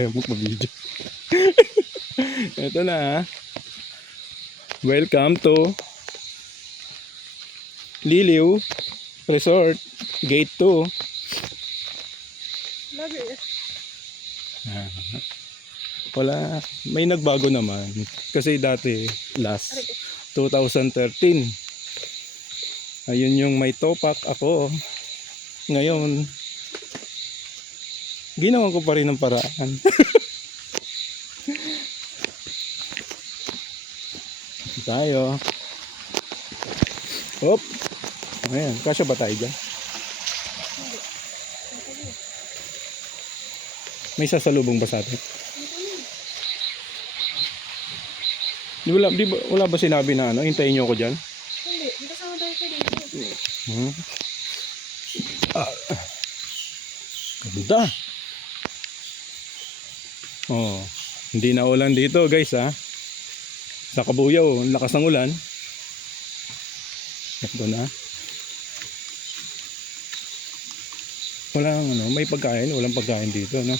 Ayaw mo mag-video. Ito na. Welcome to Liliw Resort Gate 2. Wala, may nagbago naman. Kasi dati last 2013. Ayun yung may topak ako. Ngayon ginawan ko pa rin ng paraan. Tayo. Hop. Ayan, kasya ba tayo dyan? May sasalubong ba sa atin? Wala ba sinabi na ano? Hintayin nyo ako dyan? Hindi, kasama tayo sa dito. Ganda. Oh, hindi na ulan dito guys ha. Sa Kabuyaw, ang lakas ng ulan. Ito na. Walang ano, may pagkain, walang pagkain dito, no?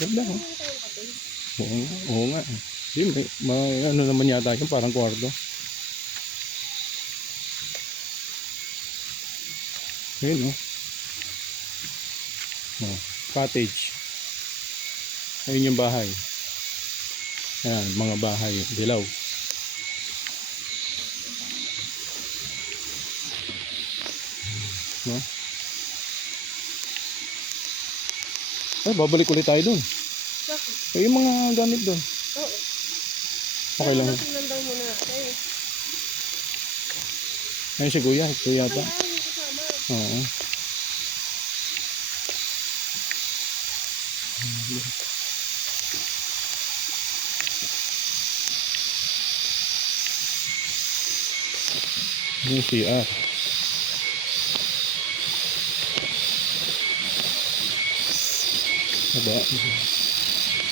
Ganda ho. Oo nga. Di, may ano naman yata yun, parang kwarto. Ayun oh. Oh, cottage. Ayun yung bahay. Ayan, mga bahay, dilaw. No? Ay, babalik ulit tayo dun. Bakit? Eh, yung mga gamit dun. Oo. Okay lang. Tingnan daw muna natin. Ayun si Kuya, ito yata. Ay, kasama. Oo. Yung CR. Aba.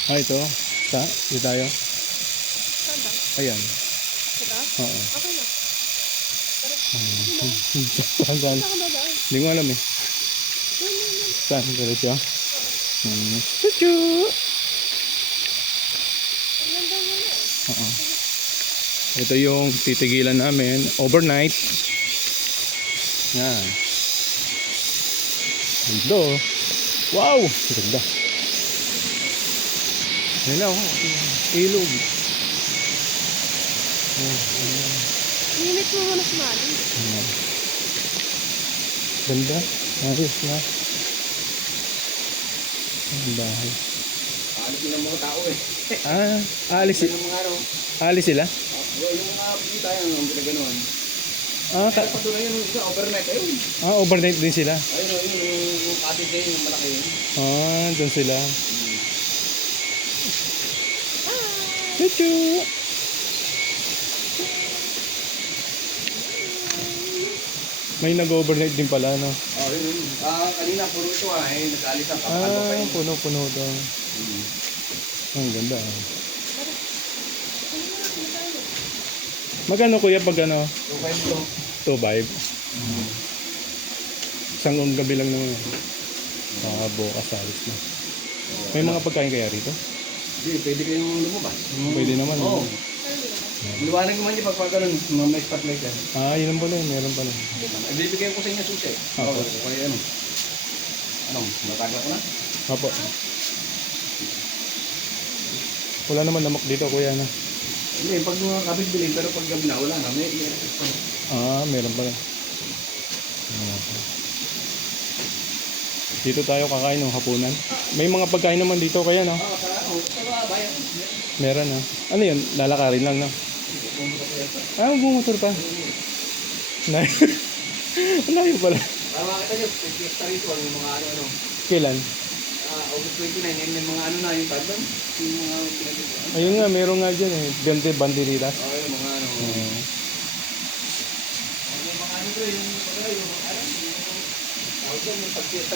Ito. Dito tayo. Saan ba? Ayan. Ito? Oo. Okay na. Saan? Saan ka dadaan? Hindi ko alam eh. Saan? Pero siya? Chuchu! Tingnan daw muna eh. Oo. Ito yung titigilan namin. Overnight. Yan. Ganda. Wow! Ganda. Yan na oh. Ilog. Minute mo muna sumali. Ganda. Ayos na. Ang bahay. Alis din ang mga tao eh. Alis Yung mga ano, Alis sila? yung mga kita yung pinaganoan. Ka- Patuloy yun, isa overnight ayun. Overnight din sila. Ayun o, yung cottage na yun, yung malaki yun. Doon sila. Chuchu! May nag-overnight din pala, no? Yun. Kanina puro ito nag-alis ang kapal pa yun. Puno-puno daw. Ang ganda. Magkano kuya pag ano? 2.5 to. 2.5? Isang gabi lang naman. Bukas alis na. May mga pagkain kaya rito? Hindi, pwede kayong lumabas. Pwede naman. Oo. Liwanag naman yung pag ganun, may spotlight yan. Yun ang pala. Meron pala. Ibibigay ko sa inyo susi. Apo. Kaya ano. Nataga ko na? Apo. Wala naman namak dito kuya na. Hindi, pag mga kabit bilhin, pero pag gabi na, wala na. May i-electric pa. Meron pala. Dito tayo kakain ng hapunan. May mga pagkain naman dito kaya no? Sa bayan. Meron no? Ano yun? Lalakarin lang no? Bumotor pa. Layo pala. Para makita nyo, pista ritual, yung mga ano. Kailan? August 29, may mga ano na yung taglan. Yung mga pinag-ito. Ayun nga, meron nga dyan eh. Gante banderitas. Yung mga ano. Yung mga ano to, yung mga ano. Yung pag-fiesta,